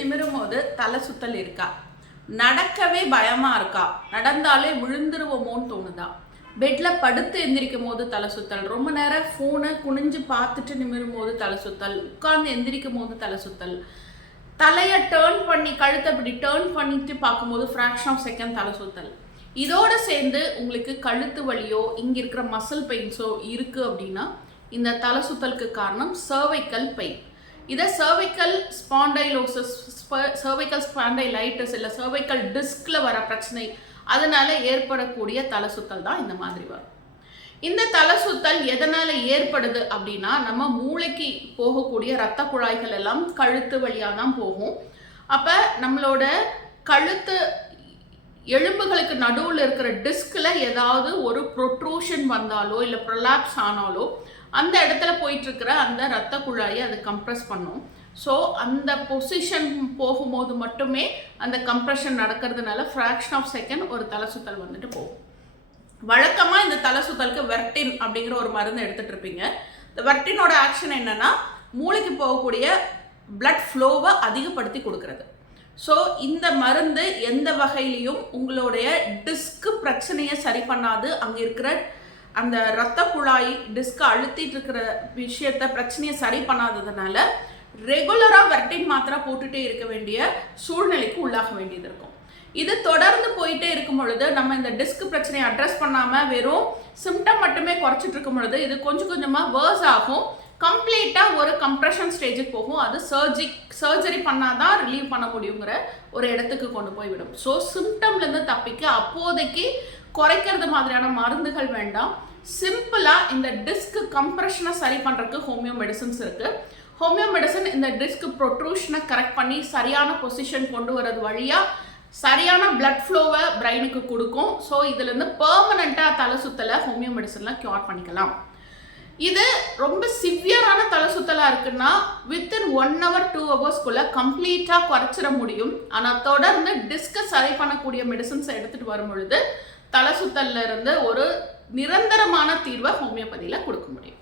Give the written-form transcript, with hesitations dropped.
நிமிரும் போது தலை சுத்தல் இருக்கா? நடக்கவே பயமா இருக்கா? நடந்தாலே விழுந்துருவோமோன்னு தோணுதா? பெட்ல படுத்து எந்திரிக்கும் போது தலை சுத்தல், ரொம்ப நேரம் ஃபோனை குனிஞ்சு பார்த்துட்டு நிமிரும் போது தலை சுத்தல், உட்கார்ந்து எந்திரிக்கும் போது தலை சுத்தல், தலையை டேர்ன் பண்ணி கழுத்தை அப்படி டேர்ன் பண்ணிட்டு பார்க்கும்போது ஃப்ராக்ஷன் ஆஃப் செகண்ட் தலை சுத்தல். இதோட சேர்ந்து உங்களுக்கு கழுத்து வலியோ இங்கே இருக்கிற மசில் பெயின்ஸோ இருக்குது அப்படின்னா இந்த தலை சுத்தலுக்கு காரணம் சர்வைக்கல் பெயின். இதை சர்வைக்கல் ஸ்பாண்டைலோசிஸ், சர்வைக்கல் ஸ்பாண்டைலைட்டிஸ் இல்லை சர்வைக்கல் டிஸ்கில் வர பிரச்சனை, அதனால ஏற்படக்கூடிய தலை சுத்தல் தான் இந்த மாதிரி வரும். இந்த தலை சுத்தல் எதனால் ஏற்படுது அப்படின்னா நம்ம மூளைக்கு போகக்கூடிய இரத்த குழாய்கள் எல்லாம் கழுத்து வழியாக தான் போகும். அப்போ நம்மளோட கழுத்து எலும்புகளுக்கு நடுவில் இருக்கிற டிஸ்கில் ஏதாவது ஒரு ப்ரொட்ரூஷன் வந்தாலோ இல்லை ப்ரொலாப்ஸ் ஆனாலோ அந்த இடத்துல போயிட்டுருக்கிற அந்த இரத்த குழாயை அது கம்ப்ரெஸ் பண்ணும். ஸோ அந்த பொசிஷன் போகும்போது மட்டுமே அந்த கம்ப்ரெஷன் நடக்கிறதுனால ஃப்ராக்ஷன் ஆஃப் செகண்ட் ஒரு தலை சுத்தல் வந்துட்டு போகும். வழக்கமாக இந்த தலை சுத்தலுக்கு வெர்டின் அப்படிங்கிற ஒரு மருந்து எடுத்துகிட்டு இருப்பீங்க. இந்த வெர்டினோட ஆக்ஷன் என்னென்னா மூளைக்கு போகக்கூடிய பிளட் ஃப்ளோவை அதிகப்படுத்தி கொடுக்கறது. ஸோ இந்த மருந்து எந்த வகையிலையும் உங்களுடைய டிஸ்க்கு பிரச்சனையை சரி பண்ணாது. அங்கே இருக்கிற அந்த இரத்த குழாய் டிஸ்கை அழுத்திட்டு இருக்கிற விஷயத்த பிரச்சனையை சரி பண்ணாததுனால ரெகுலராக வெர்டின் மாத்திரை போட்டுகிட்டே இருக்க வேண்டிய சூழ்நிலைக்கு உள்ளாக வேண்டியது இருக்கும். இது தொடர்ந்து போயிட்டே இருக்கும் பொழுது நம்ம இந்த டிஸ்க் பிரச்சனையை அட்ரஸ் பண்ணாமல் வெறும் சிம்டம் மட்டுமே குறைச்சிட்டு இருக்கும் பொழுது இது கொஞ்சம் கொஞ்சமாக வேர்ஸ் ஆகும். கம்ப்ளீட்டாக ஒரு கம்ப்ரெஷன் ஸ்டேஜுக்கு போகும். அது சர்ஜரி பண்ணாதான் ரிலீவ் பண்ண முடியுங்கிற ஒரு இடத்துக்கு கொண்டு போய் விடும். ஸோ சிம்டம்லேருந்து தப்பிக்க அப்போதைக்கு குறைக்கிறது மாதிரியான மருந்துகள் வேண்டாம். சிம்பிளாக இந்த டிஸ்க் கம்ப்ரெஷனை சரி பண்ணுறதுக்கு ஹோமியோ மெடிசன்ஸ் இருக்குது. ஹோமியோ மெடிசன் இந்த டிஸ்க் ப்ரொட்ரூஷனை கரெக்ட் பண்ணி சரியான பொசிஷன் கொண்டு வரது வழியாக சரியான பிளட் ஃப்ளோவை பிரெயினுக்கு கொடுக்கும். ஸோ இதுலேருந்து பெர்மனண்ட்டாக தலை சுத்தலை ஹோமியோ மெடிசனில் க்யூர் பண்ணிக்கலாம். இது ரொம்ப சிவியரான தலை சுத்தலாக இருக்குன்னா வித்தின் 1 hour 2 hours கம்ப்ளீட்டாக குறைச்சிட முடியும். ஆனால் தொடர்ந்து டிஸ்கை சரி பண்ணக்கூடிய மெடிசன்ஸை எடுத்துகிட்டு வரும் பொழுது தலை சுத்தல்ல இருந்து ஒரு நிரந்தரமான தீர்வை ஹோமியோபதியில் கொடுக்க முடியும்.